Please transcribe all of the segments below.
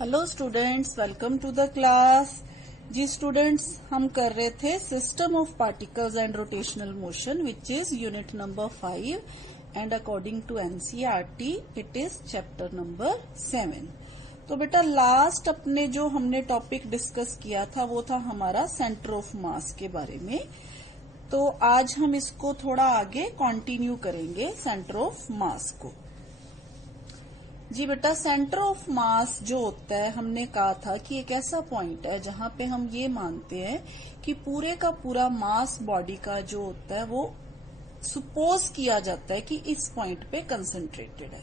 Hello students, welcome to the class. जी students, हम कर रहे थे system of particles and rotational motion which is unit number 5 and according to NCERT it is chapter number 7। तो बेटा last अपने जो हमने टॉपिक डिस्कस किया था वो था हमारा सेंटर ऑफ मास के बारे में। तो आज हम इसको थोड़ा आगे कंटिन्यू करेंगे सेंटर ऑफ मास को। जी बेटा, सेंटर ऑफ मास जो होता है हमने कहा था कि एक ऐसा पॉइंट है जहां पे हम ये मानते हैं कि पूरे का पूरा मास बॉडी का जो होता है वो सुपोज किया जाता है कि इस पॉइंट पे कंसंट्रेटेड है।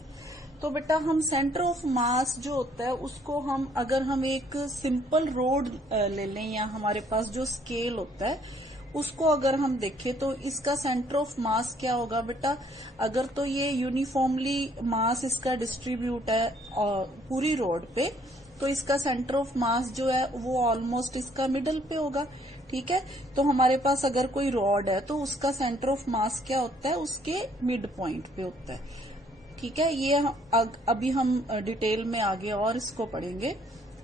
तो बेटा हम सेंटर ऑफ मास जो होता है उसको हम अगर हम एक सिंपल रोड ले लें या हमारे पास जो स्केल होता है उसको अगर हम देखें तो इसका सेंटर ऑफ मास क्या होगा बेटा। अगर तो ये यूनिफॉर्मली मास इसका डिस्ट्रीब्यूट है पूरी रोड पे, तो इसका सेंटर ऑफ मास जो है वो ऑलमोस्ट इसका मिडल पे होगा। ठीक है, तो हमारे पास अगर कोई रॉड है तो उसका सेंटर ऑफ मास क्या होता है, उसके मिड पॉइंट पे होता है। ठीक है, ये अभी हम डिटेल में आगे और इसको पढ़ेंगे।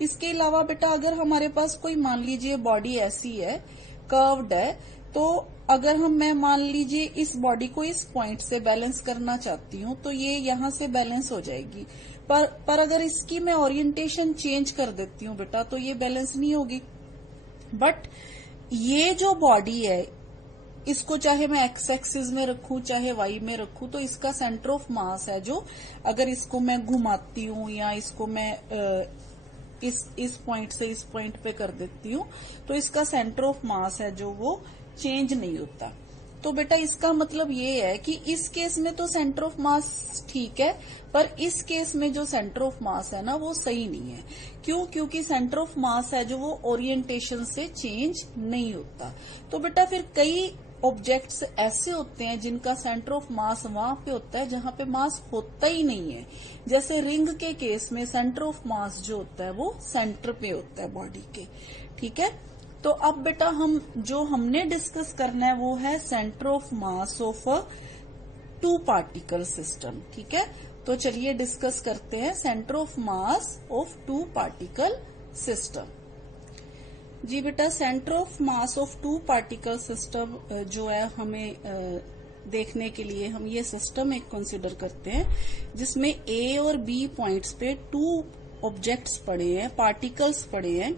इसके अलावा बेटा अगर हमारे पास कोई मान लीजिए बॉडी ऐसी है, कर्व्ड है, तो अगर मैं मान लीजिए इस बॉडी को इस पॉइंट से बैलेंस करना चाहती हूँ तो ये यहाँ से बैलेंस हो जाएगी। पर अगर इसकी मैं ओरिएंटेशन चेंज कर देती हूँ बेटा तो ये बैलेंस नहीं होगी। बट ये जो बॉडी है इसको चाहे मैं एक्स एक्सिस में रखूं चाहे वाई में रखूं, तो इसका सेंटर ऑफ मास है जो अगर इसको मैं घुमाती हूँ या इसको मैं इस पॉइंट से इस पॉइंट पे कर देती हूँ तो इसका सेंटर ऑफ मास है जो वो चेंज नहीं होता। तो बेटा इसका मतलब ये है कि इस केस में तो सेंटर ऑफ मास ठीक है, पर इस केस में जो सेंटर ऑफ मास है ना वो सही नहीं है। क्यों? क्योंकि सेंटर ऑफ मास है जो वो ओरिएंटेशन से चेंज नहीं होता। तो बेटा फिर कई ऑब्जेक्ट्स ऐसे होते हैं जिनका सेंटर ऑफ मास वहां पे होता है जहां पे मास होता ही नहीं है। जैसे रिंग के केस में सेंटर ऑफ मास जो होता है वो सेंटर पे होता है बॉडी के। ठीक है, तो अब बेटा हमने डिस्कस करना है वो है centre of mass of two particle system. ठीक है, तो चलिए डिस्कस करते हैं centre of mass of two particle system. जी बेटा, centre of mass of two particle system जो है हमें देखने के लिए हम ये सिस्टम एक कंसिडर करते हैं जिसमें ए और बी पॉइंट्स पे टू ऑब्जेक्ट्स पड़े हैं, पार्टिकल्स पड़े हैं।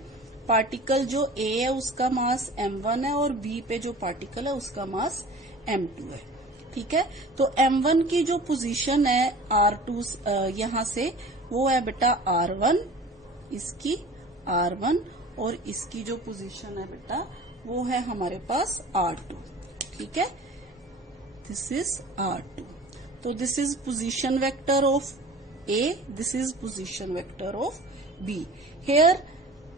पार्टिकल जो ए है उसका मास m1 है और बी पे जो पार्टिकल है उसका मास m2 है। ठीक है, तो m1 की जो पोजीशन है r2 यहाँ से वो है बेटा r1, इसकी r1, और इसकी जो पोजीशन है बेटा वो है हमारे पास r2। ठीक है, दिस इज r2। तो this is position vector of A, this is position vector of B। Here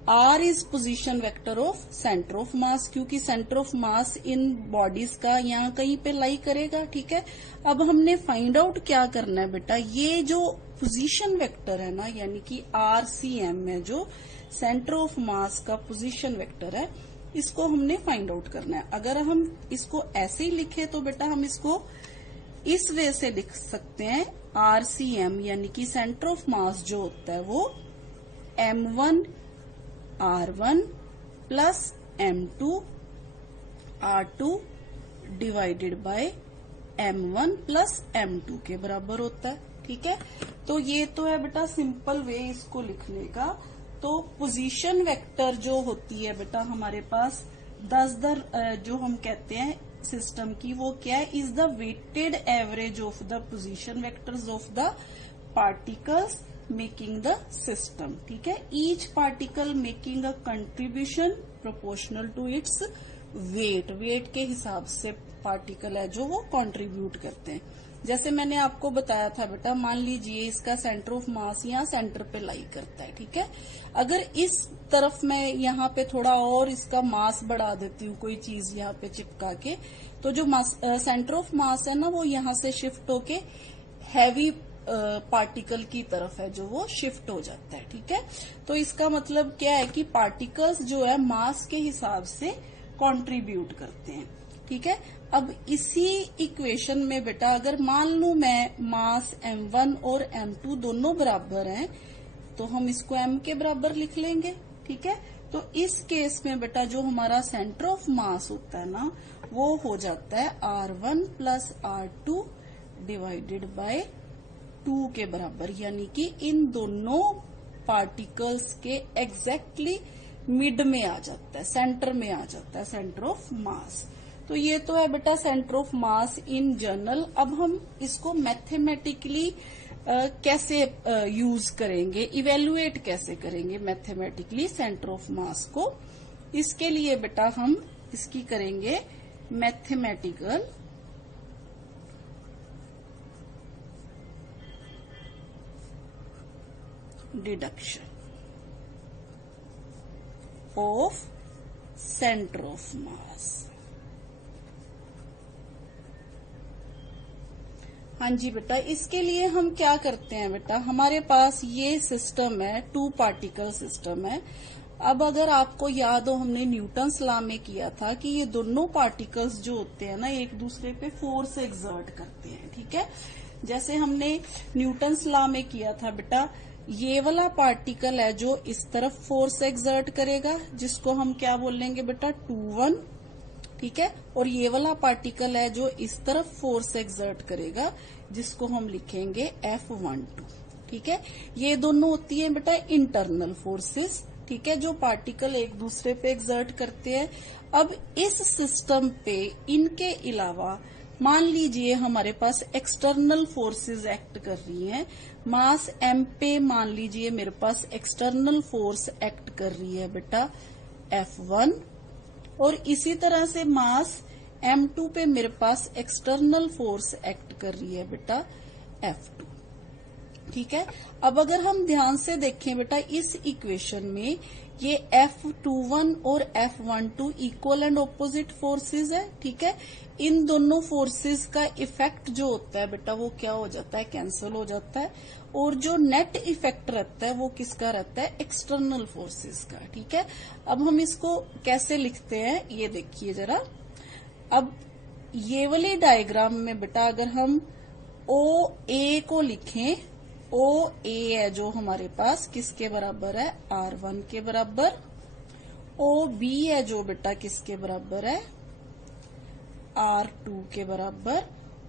R is position vector of centre of mass, क्योंकि centre of mass in bodies का यहाँ कहीं पे लाई करेगा। ठीक है, अब हमने फाइंड आउट क्या करना है बेटा, ये जो पोजीशन वेक्टर है ना यानी कि RCM है जो सेंटर ऑफ मास का पोजीशन वेक्टर है, इसको हमने फाइंड आउट करना है। अगर हम इसको ऐसे ही लिखे तो बेटा हम इसको इस वे से लिख सकते हैं, RCM यानी कि सेंटर ऑफ मास जो होता है वो M1 R1 plus M2 R2 divided by M1 plus M2 के बराबर होता है। ठीक है, तो ये तो है बेटा सिंपल वे इसको लिखने का। तो पोजीशन वेक्टर जो होती है बेटा हमारे पास 10 जो हम कहते हैं सिस्टम की, वो क्या है, is the weighted average of the position vectors of the particles making the system. ठीक है, each particle making a contribution proportional to its weight. Weight के हिसाब से पार्टिकल है जो वो कंट्रीब्यूट करते हैं। जैसे मैंने आपको बताया था बेटा, मान लीजिए इसका सेंटर ऑफ मास यहाँ सेंटर पे लाई करता है। ठीक है, अगर इस तरफ मैं यहाँ पे थोड़ा और इसका मास बढ़ा देती हूँ कोई चीज यहाँ पे चिपका के, तो जो सेंटर ऑफ मास है ना वो यहाँ से शिफ्ट होके हैवी पार्टिकल की तरफ है जो वो शिफ्ट हो जाता है। ठीक है, तो इसका मतलब क्या है कि पार्टिकल्स जो है मास के हिसाब से कंट्रीब्यूट करते हैं। ठीक है, अब इसी इक्वेशन में बेटा अगर मान लू मैं मास m1 और m2 दोनों बराबर हैं तो हम इसको m के बराबर लिख लेंगे। ठीक है, तो इस केस में बेटा जो हमारा सेंटर ऑफ मास होता है ना, वो हो जाता है r1 plus r2 divided by 2 के बराबर, यानी कि इन दोनों पार्टिकल्स के एग्जैक्टली मिड में आ जाता है, सेंटर में आ जाता है सेंटर ऑफ मास। तो ये तो है बेटा centre of mass in general. अब हम इसको मैथमेटिकली कैसे यूज करेंगे, इवेल्युएट कैसे करेंगे मैथमेटिकली सेंटर ऑफ मास को, इसके लिए बेटा हम इसकी करेंगे mathematical deduction of centre of मास। हाँ जी बेटा, इसके लिए हम क्या करते हैं बेटा, हमारे पास ये सिस्टम है, 2 पार्टिकल सिस्टम है। अब अगर आपको याद हो, हमने न्यूटन्स लॉ में किया था कि ये दोनों पार्टिकल्स जो होते हैं ना, एक दूसरे पे फोर्स एक्सर्ट करते हैं। ठीक है, जैसे हमने न्यूटन्स लॉ में किया था बेटा, ये वाला पार्टिकल है जो इस तरफ फोर्स एक्सर्ट करेगा, जिसको हम क्या बोलेंगे बेटा 2-1। ठीक है, और ये वाला पार्टिकल है जो इस तरफ फोर्स एक्सर्ट करेगा, जिसको हम लिखेंगे F12। ठीक है, ये दोनों होती है बेटा इंटरनल फोर्सेस। ठीक है, जो पार्टिकल एक दूसरे पे एक्सर्ट करते हैं। अब इस सिस्टम पे इनके अलावा मान लीजिए हमारे पास एक्सटर्नल फोर्सेस एक्ट कर रही हैं। मास m पे मान लीजिए मेरे पास एक्सटर्नल फोर्स एक्ट कर रही है बेटा F1, और इसी तरह से मास m2 पे मेरे पास एक्सटर्नल फोर्स एक्ट कर रही है बेटा F2। ठीक है, अब अगर हम ध्यान से देखें बेटा, इस इक्वेशन में ये F21 और F12 equal and opposite forces है। ठीक है, इन दोनों फोर्सेस का इफेक्ट जो होता है बेटा वो क्या हो जाता है, कैंसिल हो जाता है, और जो नेट इफेक्ट रहता है वो किसका रहता है, एक्सटर्नल फोर्सेस का। ठीक है, अब हम इसको कैसे लिखते हैं ये देखिए जरा। अब ये वाले डायग्राम में बेटा अगर हम OA को लिखें, OA है जो हमारे पास किसके बराबर है, R1 के बराबर। OB है जो बेटा किसके बराबर है, R2 के बराबर।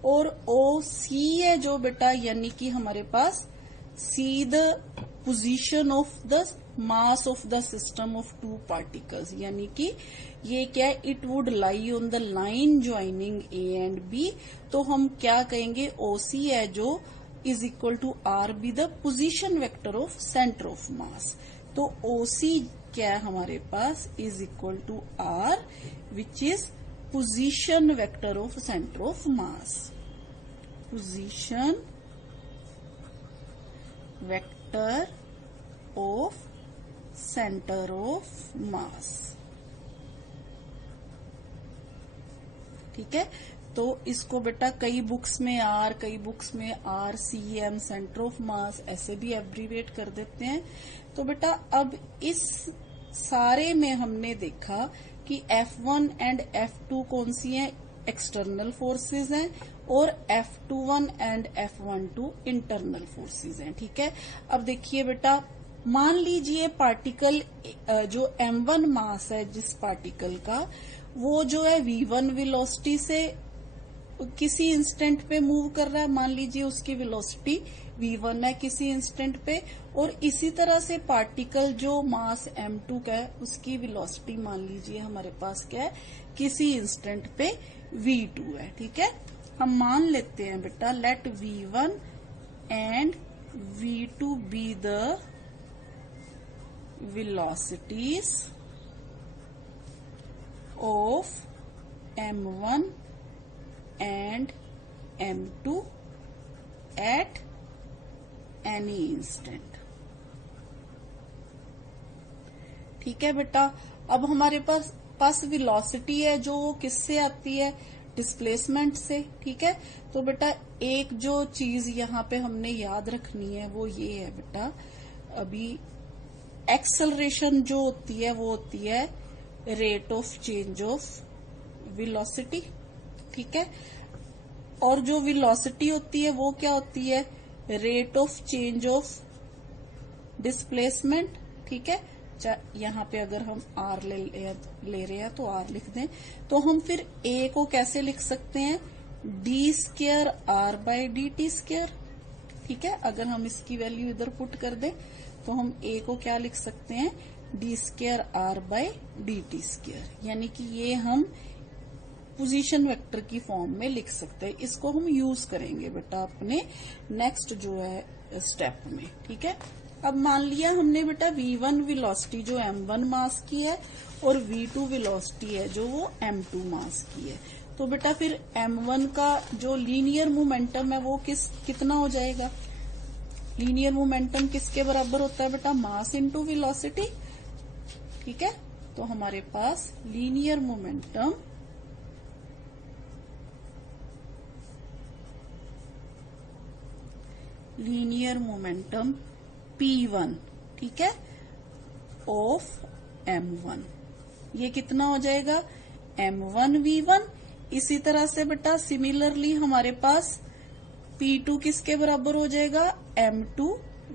और OC है जो बेटा यानी कि हमारे पास C the position of the mass of the system of 2 particles, यानी कि ये क्या है, it would lie on the line joining A and B। तो हम क्या कहेंगे, OC है जो is equal to R be the position vector of centre of mass. तो OC क्या है हमारे पास, is equal to R which is position vector of centre of mass. Position vector of centre of मास। ठीक है, तो इसको बेटा कई बुक्स में R, कई बुक्स में RCM सेंटर ऑफ मास ऐसे भी एब्रीवेट कर देते हैं। तो बेटा अब इस सारे में हमने देखा कि F1 एंड F2 कौन सी हैं, एक्सटर्नल फोर्सेस हैं, और F21 and F12 internal forces हैं। ठीक है, अब देखिए बेटा, मान लीजिए पार्टिकल जो M1 मास है जिस पार्टिकल का, वो जो है V1 वेलोसिटी से किसी इंस्टेंट पे मूव कर रहा है। मान लीजिए उसकी वेलोसिटी V1 है किसी इंस्टेंट पे, और इसी तरह से पार्टिकल जो मास M2 का है उसकी वेलोसिटी मान लीजिए हमारे पास क्या है, किसी इंस्टेंट पे V2 है। ठीक है, हम मान लेते हैं बेटा, let V1 and V2 be the velocities of M1 and M2 at any instant। ठीक है बेटा, अब हमारे पास वेलोसिटी है जो किससे आती है, डिस्प्लेसमेंट से। ठीक है, तो बेटा एक जो चीज यहाँ पे हमने याद रखनी है वो ये है बेटा, अभी एक्सेलरेशन जो होती है वो होती है rate of change of velocity. ठीक है, और जो वेलोसिटी होती है वो क्या होती है, rate of change of displacement, ठीक है। यहाँ पे अगर हम आर ले रहे हैं तो आर लिख दें। तो हम फिर ए को कैसे लिख सकते हैं, D square are by D T square, ठीक है। अगर हम इसकी वैल्यू इधर पुट कर दें तो हम ए को क्या लिख सकते हैं, D square are by D T square, यानी कि ये हम पोजीशन वेक्टर की फॉर्म में लिख सकते हैं। इसको हम यूज करेंगे बेटा अपने नेक्स्ट जो है स्टेप में, ठीक है। अब मान लिया हमने बेटा v1 वेलोसिटी जो m1 मास की है और v2 वेलोसिटी है जो वो m2 मास की है। तो बेटा फिर m1 का जो लीनियर मोमेंटम है वो कितना हो जाएगा, लीनियर मोमेंटम किसके बराबर होता है बेटा, मास इनटू वेलोसिटी, ठीक है। तो हमारे पास लीनियर मोमेंटम P1, ठीक है, ऑफ M1, ये कितना हो जाएगा, M1 V1। इसी तरह से बेटा सिमिलरली हमारे पास P2 किसके बराबर हो जाएगा, M2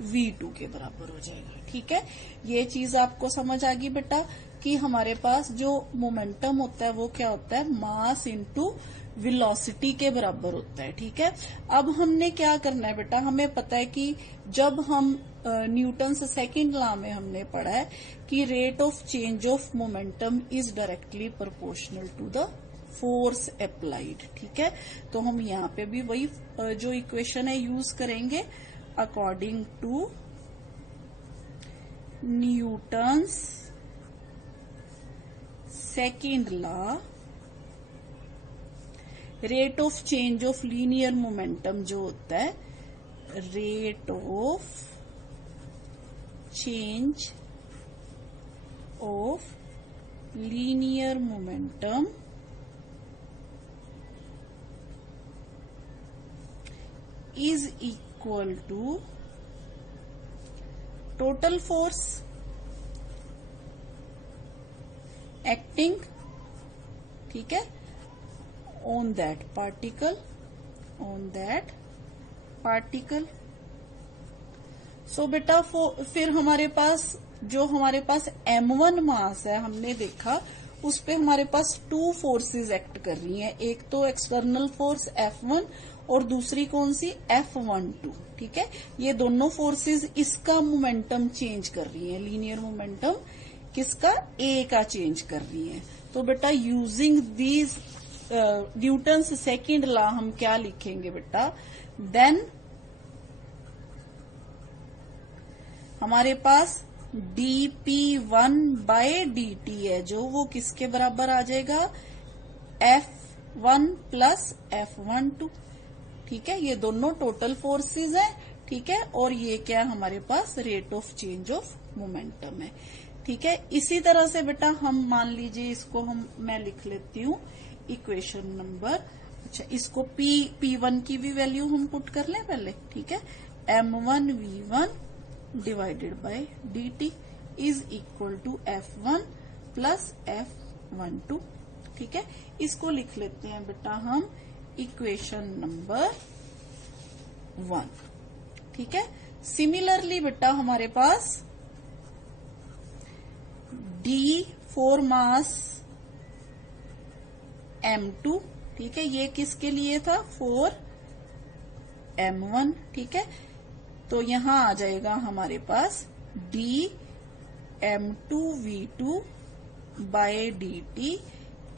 V2 के बराबर हो जाएगा, ठीक है। ये चीज आपको समझ आ गई बेटा कि हमारे पास जो मोमेंटम होता है वो क्या होता है, मास इनटू वेलोसिटी के बराबर होता है, ठीक है। अब हमने क्या करना है बेटा, हमें पता है कि जब हम न्यूटन्स सेकंड लॉ में हमने पढ़ा है कि rate of change of momentum is directly proportional to the force applied, ठीक है। तो हम यहाँ पे भी वही जो इक्वेशन है यूज करेंगे, according to Newton's second law rate of change of linear momentum जो होता है, rate of change of linear momentum is equal to total force acting, ठीक है, on that particle। सो बेटा फिर हमारे पास M1 मास है, हमने देखा उस पे हमारे पास टू फोर्सेस एक्ट कर रही हैं, एक तो एक्सटर्नल फोर्स F1 और दूसरी कौन सी, F12, ठीक है। ये दोनों फोर्सेस इसका मोमेंटम चेंज कर रही हैं, लीनियर मोमेंटम किसका, ए का चेंज कर रही हैं। तो बेटा using these Newton's second law हम क्या लिखेंगे बेटा, देन हमारे पास dp1 बाय dt है जो वो किसके बराबर आ जाएगा, F1 प्लस F12, ठीक है। ये दोनों टोटल फोर्सेस हैं, ठीक है, और ये क्या हमारे पास rate of change of momentum है, ठीक है। इसी तरह से बेटा हम मान लीजिए इसको मैं लिख लेती हूँ इक्वेशन नंबर, अच्छा इसको P1 की भी वैल्यू हम पुट कर लें पहले, ठीक है। M1 V1 divided by dt is equal to F1 plus F12, ठीक है। इसको लिख लेते हैं बेटा हम इक्वेशन नंबर 1, ठीक है। सिमिलरली बेटा हमारे पास D फॉर मास M2, ठीक है, ये किसके लिए था, फॉर M1, ठीक है। तो यहां आ जाएगा हमारे पास D M2 V2 by dt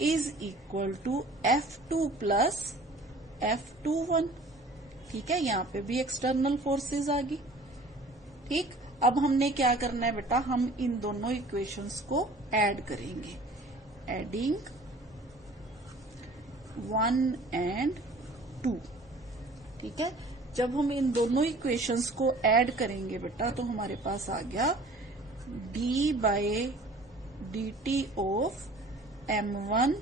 is equal to F2 plus F21, ठीक है। यहाँ पे भी एक्सटर्नल फोर्सेस आ गई, ठीक। अब हमने क्या करना है बेटा, हम इन दोनों इक्वेशंस को ऐड करेंगे, एडिंग 1 and 2, ठीक है। जब हम इन दोनों इक्वेशंस को ऐड करेंगे बेटा तो हमारे पास आ गया d by dt of M1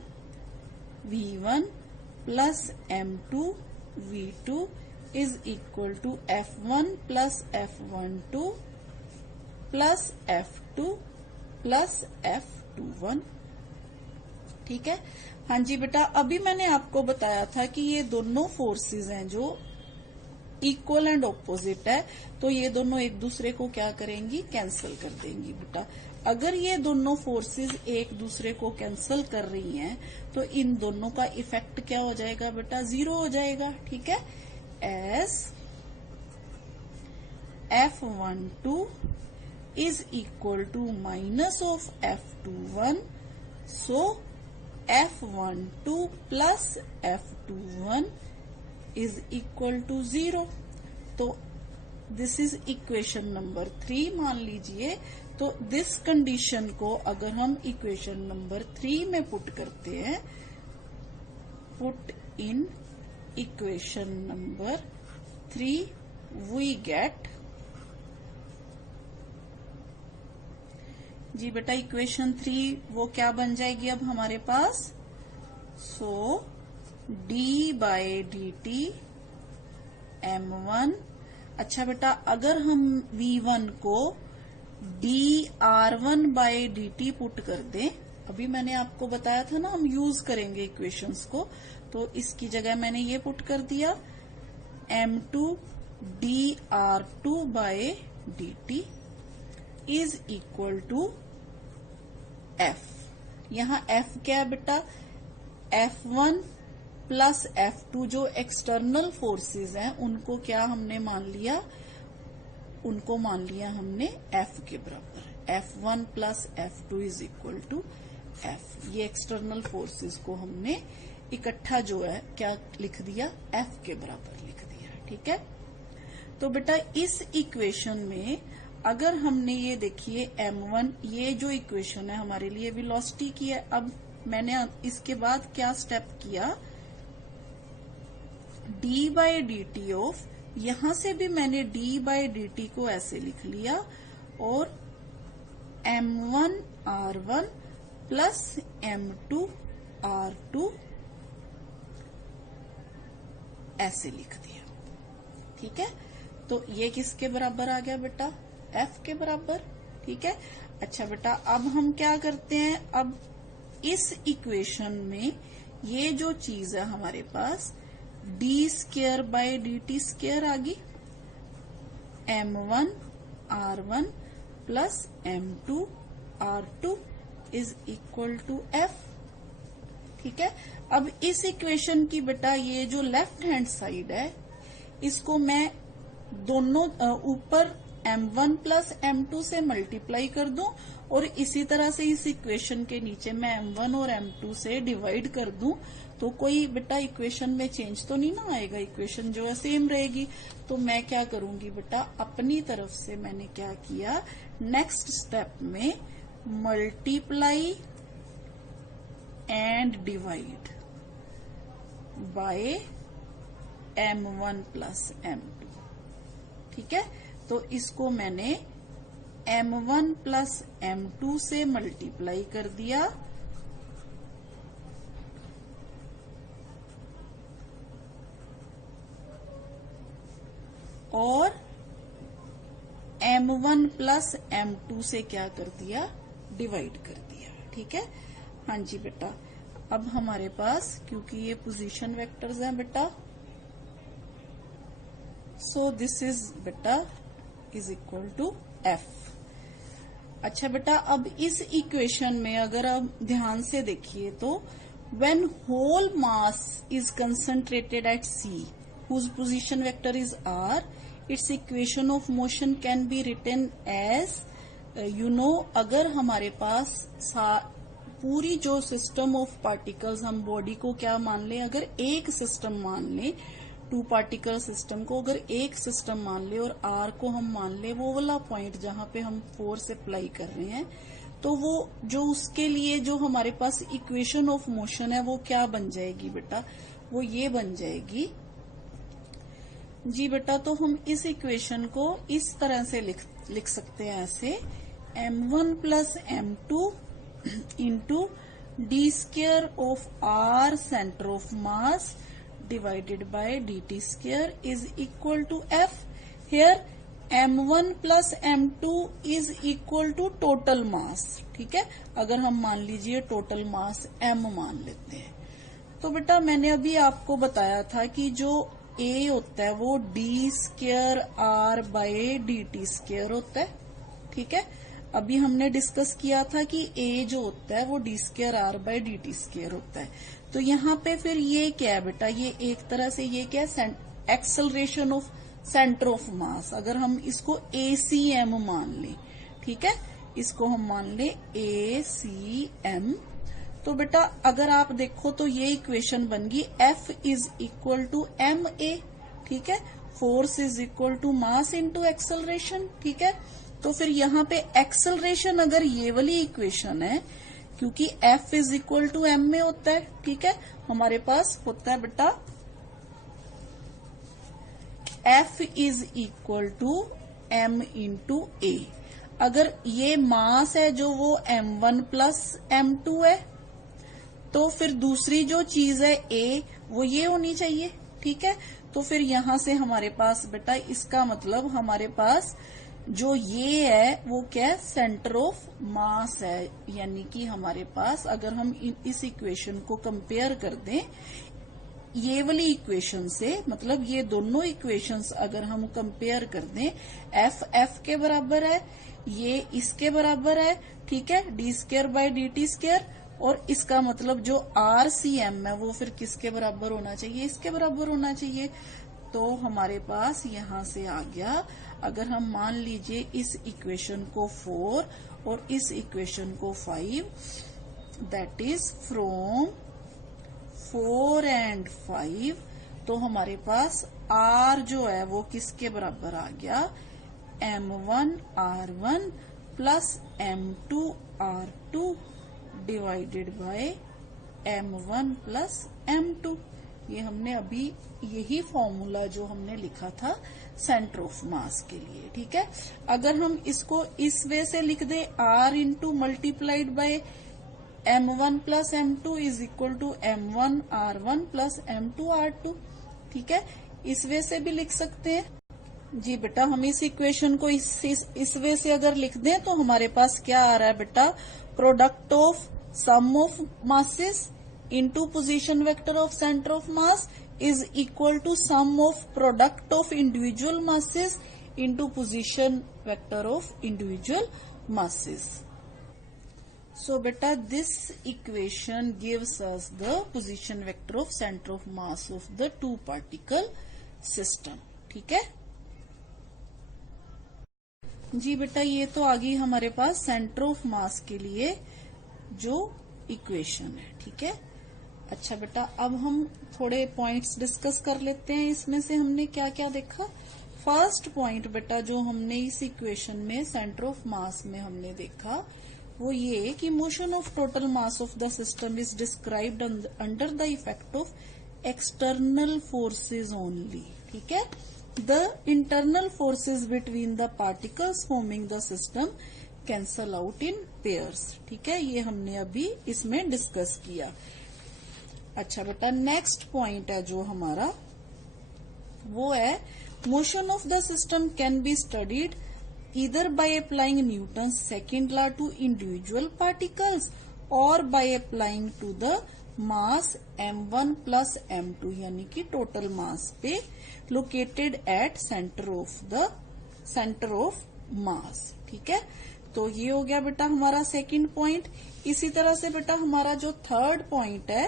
V1 plus M2 V2 is equal to F1 plus F12 plus F2 plus F21, ठीक है। हाँ जी बेटा, अभी मैंने आपको बताया था कि ये दोनों फोर्सेस हैं जो इक्वल एंड ऑपोजिट है तो ये दोनों एक दूसरे को क्या करेंगी, कैंसिल कर देंगी बेटा। अगर ये दोनों फोर्सेस एक दूसरे को कैंसिल कर रही हैं तो इन दोनों का इफेक्ट क्या हो जाएगा बेटा, 0 हो जाएगा। ठीक है, as F12 is equal to minus of F21, so F12 plus F21 is equal to 0। तो दिस इज इक्वेशन नंबर 3 मान लीजिए। तो दिस कंडीशन को अगर हम इक्वेशन नंबर 3 में पुट करते हैं, put in equation number 3 we get, जी बेटा इक्वेशन 3 वो क्या बन जाएगी अब हमारे पास, so d by D t M1। अच्छा बेटा अगर हम V1 को dR1 bye D T put कर दें, अभी मैंने आपको बताया था ना हम यूज करेंगे इक्वेशंस को, तो इसकी जगह मैंने ये पुट कर दिया M2 dR2 by D T is equal to F। यहां F क्या है बेटा, F1 प्लस F2 जो एक्सटर्नल फोर्सेस हैं उनको क्या हमने मान लिया, उनको मान लिया हमने F के बराबर। F1 plus F2 is equal to F। ये एक्सटर्नल फोर्सेस को हमने इकट्ठा जो है क्या लिख दिया, F के बराबर लिख दिया। ठीक है, तो बेटा इस इक्वेशन में अगर हमने ये देखिए M1, ये जो इक्वेशन है हमारे लिए वेलोसिटी की है। अब मैंने इसके बाद क्या स्टेप किया, d by D T of, यहां से भी मैंने d बाय डी टी को ऐसे लिख लिया और M1 R1 plus M2 R2 ऐसे लिख दिया। ठीक है, तो ये किसके बराबर आ गया बेटा, F के बराबर। ठीक है, अच्छा बेटा अब हम क्या करते हैं, अब इस इक्वेशन में ये जो चीज है हमारे पास d square by D T square आ गई, M1 R1 plus M2 R2 is equal to F। ठीक है, अब इस इक्वेशन की बेटा ये जो लेफ्ट हैंड साइड है इसको मैं दोनों ऊपर M1 प्लस M2 से मल्टीप्लाई कर दूं और इसी तरह से इस इक्वेशन के नीचे मैं M1 और M2 से डिवाइड कर दूं, तो कोई बेटा इक्वेशन में चेंज तो नहीं ना आएगा, इक्वेशन जो है सेम रहेगी। तो मैं क्या करूंगी बेटा, अपनी तरफ से मैंने क्या किया, नेक्स्ट स्टेप में multiply and divide by M1 plus M2। ठीक है, तो इसको मैंने M1 प्लस M2 से मल्टीप्लाई कर दिया और M1 प्लस M2 से क्या कर दिया, डिवाइड कर दिया। ठीक है, हाँ जी बेटा अब हमारे पास क्योंकि ये पोजीशन वेक्टर्स हैं बेटा, सो दिस इज बेटा इज इक्वल टू F। अच्छा बेटा अब इस इक्वेशन में अगर आप ध्यान से देखिए तो when whole mass is concentrated at C whose position vector is R, its equation of motion can be written as अगर हमारे पास पूरी जो सिस्टम ऑफ पार्टिकल्स हम बॉडी को क्या मान लें, अगर एक सिस्टम मान लें, 2 पार्टिकल सिस्टम को अगर एक सिस्टम मान ले और R को हम मान ले वो वाला पॉइंट जहां पे हम फोर्स अप्लाई कर रहे हैं, तो वो जो उसके लिए जो हमारे पास इक्वेशन ऑफ मोशन है वो क्या बन जाएगी बेटा, वो ये बन जाएगी जी बेटा। तो हम इस इक्वेशन को इस तरह से लिख सकते हैं ऐसे, M1 plus M2 into D square of R centre of mass divided by dt square is equal to F। Here M1 plus M2 is equal to total mass। ठीक है, अगर हम मान लीजिए टोटल मास M मान लेते हैं, तो बेटा मैंने अभी आपको बताया था कि जो ए होता है वो d square are by D T square होता है, ठीक है। अभी हमने डिस्कस किया था कि ए जो होता है वो d square are by D T square होता है। तो यहाँ पे फिर ये क्या है बेटा, ये एक तरह से ये क्या है, एक्सेलरेशन ऑफ सेंटर ऑफ मास। अगर हम इसको ACM मान लें, ठीक है, इसको हम मान लें ACM, तो बेटा अगर आप देखो तो ये इक्वेशन बन गई F is equal to MA, ठीक है, force is equal to mass into acceleration, ठीक है। तो फिर यहाँ पे एक्सेलरेशन अगर ये वाली इक्वेशन है, क्योंकि F is equal to MA होता है, ठीक है, हमारे पास होता है बेटा F is equal to M into A। अगर ये मास है जो वो M1 प्लस M2 है, तो फिर दूसरी जो चीज है A वो ये होनी चाहिए, ठीक है। तो फिर यहां से हमारे पास बेटा इसका मतलब हमारे पास जो ये है वो क्या है, सेंटर ऑफ मास है। यानी कि हमारे पास अगर हम इस इक्वेशन को कंपेयर कर दें ये वाली इक्वेशन से, मतलब ये दोनों इक्वेशंस अगर हम कंपेयर कर दें, F के बराबर है, ये इसके बराबर है, ठीक है, D square by D T square, और इसका मतलब जो RCM है वो फिर किसके बराबर होना चाहिए, इसके बराबर होना चाहिए। तो हमारे पास यहां से आ गया, अगर हम मान लीजिए इस इक्वेशन को 4 और इस इक्वेशन को 5, दैट इज फ्रॉम 4 एंड 5, तो हमारे पास R जो है वो किसके बराबर आ गया, M1 R1 plus M2 R2 divided by M1 plus M2। ये हमने अभी यही फॉर्मूला जो हमने लिखा था सेंटर ऑफ मास के लिए, ठीक है। अगर हम इसको इस वे से लिख दे, R into multiplied by M1 plus M2 is equal to M1 R1 plus M2 R2, ठीक है, इस वे से भी लिख सकते हैं। जी बेटा, हम इस इक्वेशन को इस वे से अगर लिख दें तो हमारे पास क्या आ रहा है बेटा, product of sum of masses into position vector of centre of mass is equal to sum of product of individual masses into position vector of individual masses. So beta, this equation gives us the position vector of center of mass of the two particle system, ठीक है। जी बेटा, ये तो आ गई हमारे पास centre of मास के लिए जो इक्वेशन है, ठीक है। अच्छा बेटा, अब हम थोड़े पॉइंट्स डिस्कस कर लेते हैं। इसमें से हमने क्या क्या देखा। फर्स्ट पॉइंट बेटा जो हमने इस इक्वेशन में सेंटर ऑफ मास में हमने देखा वो ये कि motion of total mass of the system is described under the effect of external forces only, ठीक है। The internal forces between the particles forming the system cancel out in pairs, ठीक है, ये हमने अभी इसमें डिस्कस किया। अच्छा बेटा, नेक्स्ट पॉइंट है जो हमारा वो है motion of the system can be studied either by applying Newton's second law to individual particles or by applying to the mass m1 plus m2 यानी कि टोटल मास पे located at center of mass, ठीक है। तो ये हो गया बेटा हमारा सेकंड पॉइंट। इसी तरह से बेटा हमारा जो थर्ड पॉइंट है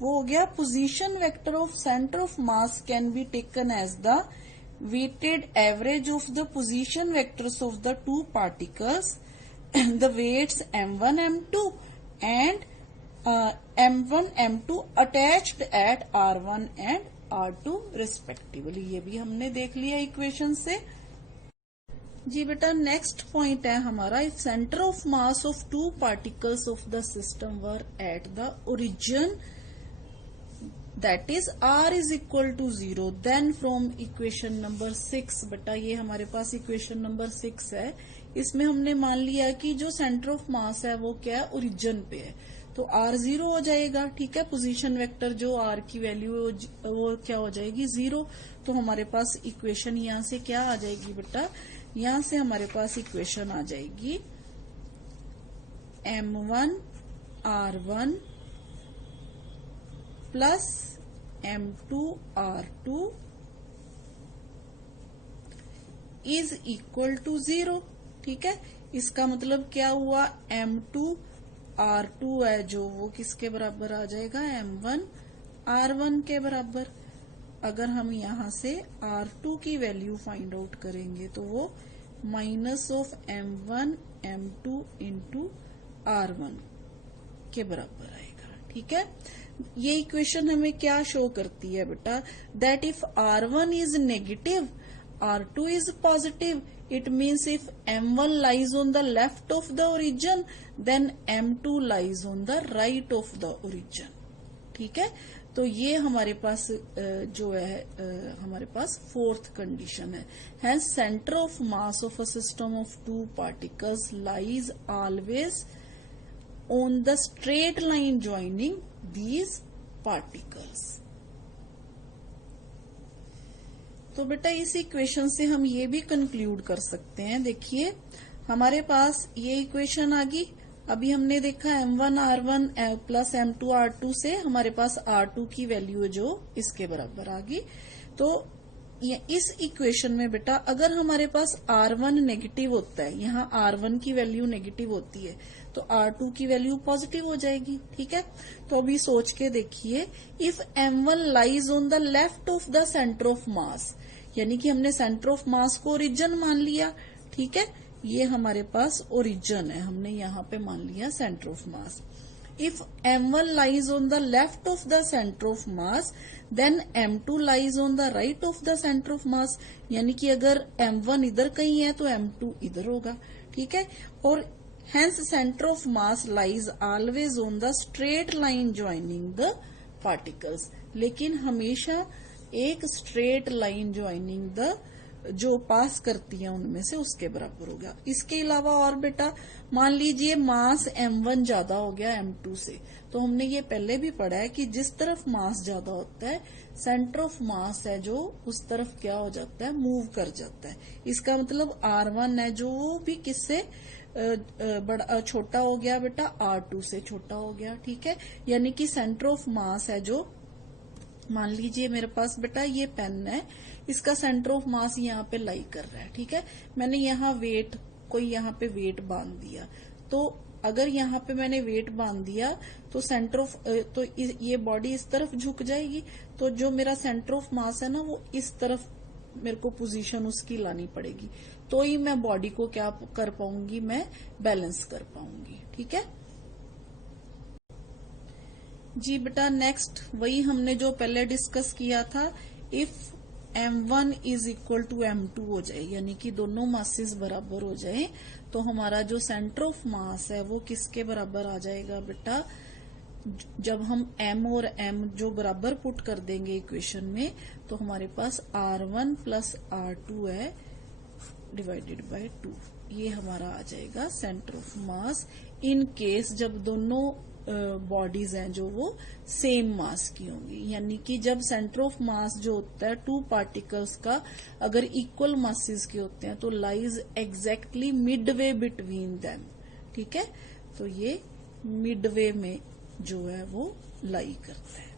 वो हो गया position vector of centre of mass can be taken as the weighted average of the position vectors of the two particles, the weights m1 m2 and m1 m2 attached at r1 and r2 respectively। ये भी हमने देख लिया equation से। जी बेटा, next point है हमारा, if centre of mass of two particles of the system were at the origin that is r is equal to 0, then from equation number 6, बेटा ये हमारे पास इक्वेशन नंबर 6 है। इसमें हमने मान लिया कि जो सेंटर ऑफ मास है वो क्या है, ओरिजिन पे है, तो r 0 हो जाएगा, ठीक है। पोजीशन वेक्टर जो r की वैल्यू वो क्या हो जाएगी, 0। तो हमारे पास इक्वेशन यहाँ से क्या आ जाएगी बेटा, यहाँ से हमारे पास इक्वेशन आ जाएगी m1 r1 plus M2 R2 is equal to 0। ठीक है, इसका मतलब क्या हुआ, M2 R2 है जो वो किसके बराबर आ जाएगा, M1 R1 के बराबर। अगर हम यहां से R2 की वैल्यू फाइंड आउट करेंगे तो वो minus of M1 M2 into R1 के बराबर आएगा। ठीक है, ये इक्वेशन हमें क्या शो करती है बेटा, that if R1 is negative R2 is positive, it means if M1 lies on the left of the origin, then M2 lies on the right of the origin। ठीक है, तो ये हमारे पास जो है हमारे पास फोर्थ कंडीशन है। Hence center of mass of a system of two particles lies always on the straight line joining these particles। तो बेटा इस इक्वेशन से हम ये भी कंक्लूड कर सकते हैं, देखिए हमारे पास ये इक्वेशन आ गई। अभी हमने देखा M1 R1 plus M2 R2 से हमारे पास R2 की वैल्यू जो इसके बराबर आ गई। तो इस इक्वेशन में बेटा अगर हमारे पास R1 नेगेटिव होता है, यहाँ R1 की वैल्यू नेगेटिव होती है तो R2 की वैल्यू पॉजिटिव हो जाएगी। ठीक है, तो अभी सोच के देखिए, if M1 lies on the left of the centre of mass, यानी कि हमने सेंटर ऑफ मास को ओरिजिन मान लिया। ठीक है, ये हमारे पास ओरिजिन है, हमने यहाँ पे मान लिया centre of mass. If M1 lies on the left of the centre of mass, then M2 lies on the right of the centre of mass, यानी कि अगर M1 इधर कहीं है तो M2 इधर होगा। ठीक है, और hence center of mass lies always on the straight line joining the particles। लेकिन हमेशा एक स्ट्रेट लाइन ज्वाइनिंग द जो पास करती है उनमें से उसके बराबर होगा। इसके अलावा और बेटा मान लीजिए मास M1 ज्यादा हो गया M2 से, तो हमने ये पहले भी पढ़ा है कि जिस तरफ मास ज्यादा होता है सेंटर ऑफ मास है जो उस तरफ क्या हो जाता है, मूव कर जाता है। इसका मतलब R1 है जो वो भी किससे बड़ा छोटा हो गया बेटा, R2 से छोटा हो गया। ठीक है, यानी कि सेंटर ऑफ मास है जो, मान लीजिए मेरे पास बेटा ये पेन है, इसका सेंटर ऑफ मास यहाँ पे लाई कर रहा है। ठीक है, मैंने यहाँ वेट, कोई यहाँ पे वेट बांध दिया, तो अगर यहाँ पे मैंने वेट बांध दिया तो सेंटर ऑफ तो ये बॉडी इस तरफ झुक जाएगी, तो जो मेरा सेंटर ऑफ मास है ना वो इस तरफ मेरे को पोजीशन उसकी लानी पड़ेगी, तो ही मैं बॉडी को क्या कर पाऊंगी, मैं बैलेंस कर पाऊंगी। ठीक है जी बेटा, नेक्स्ट वही हमने जो पहले डिस्कस किया था, if M1 is equal to M2 हो जाए, यानी कि दोनों मासेस बराबर हो जाए, तो हमारा जो सेंटर ऑफ मास है वो किसके बराबर आ जाएगा बेटा, जब हम M और M जो बराबर पुट कर देंगे इक्वेशन में, तो हमारे पास R1 प्लस R2 है डिवाइडेड बाय 2, ये हमारा आ जाएगा centre of mass in case जब दोनों बॉडीज हैं जो वो सेम मास की होंगी। यानी कि जब सेंटर ऑफ मास जो होता है टू पार्टिकल्स का अगर इक्वल मासेस के होते हैं तो lies exactly Midway between them. ठीक है, तो ये मिडवे में जो है वो लाई करता है।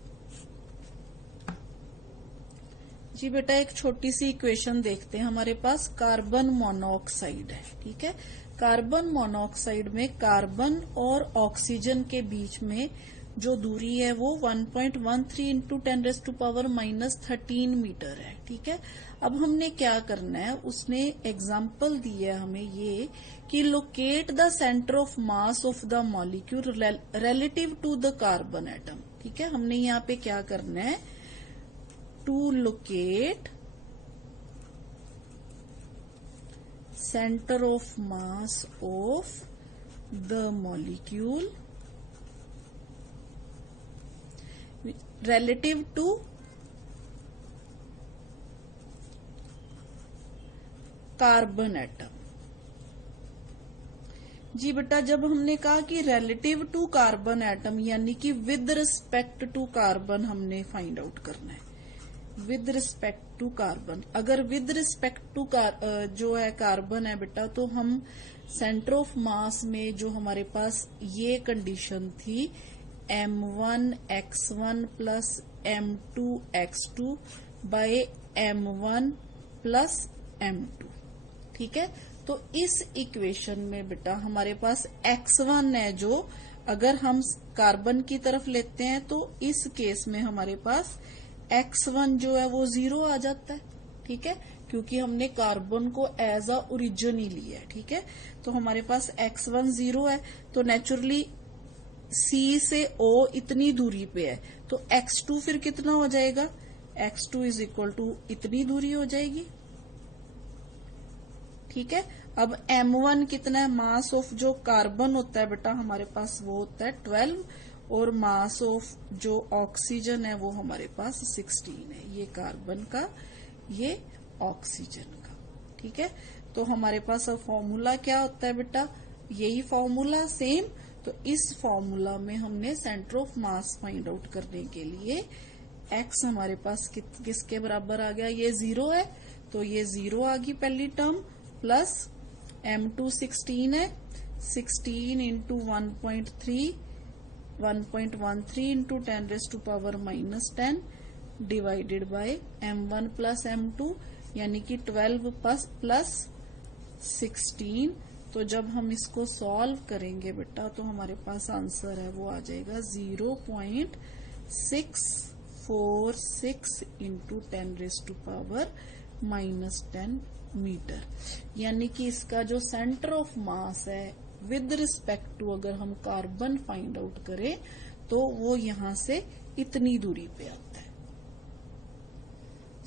जी बेटा, एक छोटी सी इक्वेशन देखते हैं। हमारे पास कार्बन मोनोऑक्साइड है। ठीक है, कार्बन मोनोऑक्साइड में कार्बन और ऑक्सीजन के बीच में जो दूरी है वो 1.13 इंटू 10⁻⁻13 मीटर है। ठीक है, अब हमने क्या करना है, उसने एग्जाम्पल दी है हमें ये कि locate the centre of mass of the molecule relative to the carbon atom. ठीक है, हमने यहाँ पे क्या करना है, to locate center of mass of the molecule relative to carbon atom. जी बेटा, जब हमने कहा कि रिलेटिव टू कार्बन एटम यानी कि विद रिस्पेक्ट टू कार्बन हमने फाइंड आउट करना है, विद रिस्पेक्ट टू कार्बन। अगर विद रिस्पेक्ट टू जो है कार्बन है बेटा, तो हम सेंटर ऑफ मास में जो हमारे पास ये कंडीशन थी M1x1 plus M2x2 bye M1 plus M2। ठीक है। तो इस इक्वेशन में बेटा हमारे पास x1 है, जो अगर हम कार्बन की तरफ लेते हैं तो इस केस में हमारे पास x1 जो है वो 0 आ जाता है, ठीक है, क्योंकि हमने कार्बन को एज अ ओरिजिन ही लिया है, ठीक है। तो हमारे पास x1 0 है, तो नेचुरली C से O इतनी दूरी पे है, तो x2 फिर कितना हो जाएगा, x2 इज इक्वल टू इतनी दूरी हो जाएगी, ठीक है। अब M1 कितना है, मास ऑफ जो कार्बन होता है बेटा हमारे पास वो होता है 12, और मास ऑफ जो ऑक्सीजन है वो हमारे पास 16 है, ये कार्बन का, ये ऑक्सीजन का, ठीक है। तो हमारे पास अब फॉर्मूला क्या होता है बेटा, यही फॉर्मूला सेम। तो इस फॉर्मूला में हमने centre of mass find out करने के लिए x हमारे पास किसके बराबर आ गया, ये 0 है, तो ये 0 आ गई पहली टर्म, प्लस M2 16 है, 16 into 1.13 into 10⁻⁻10 divided by M1 plus M2, यानी कि 12 प्लस 16। तो जब हम इसको सॉल्व करेंगे बेटा तो हमारे पास आंसर है वो आ जाएगा 0.646 इंटू 10⁻⁻10 मीटर, यानी कि इसका जो सेंटर ऑफ मास है विद रिस्पेक्ट टू अगर हम कार्बन फाइंड आउट करें तो वो यहां से इतनी दूरी पे आता है।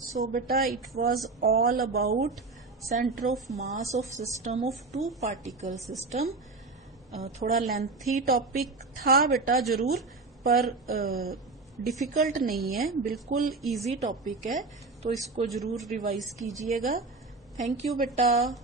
सो बेटा it was all about centre of mass of system of 2 particle system. थोड़ा लेंथी टॉपिक था बेटा जरूर, पर डिफिकल्ट नहीं है, बिल्कुल इजी टॉपिक है, तो इसको जरूर रिवाइज कीजिएगा। थैंक यू बेटा।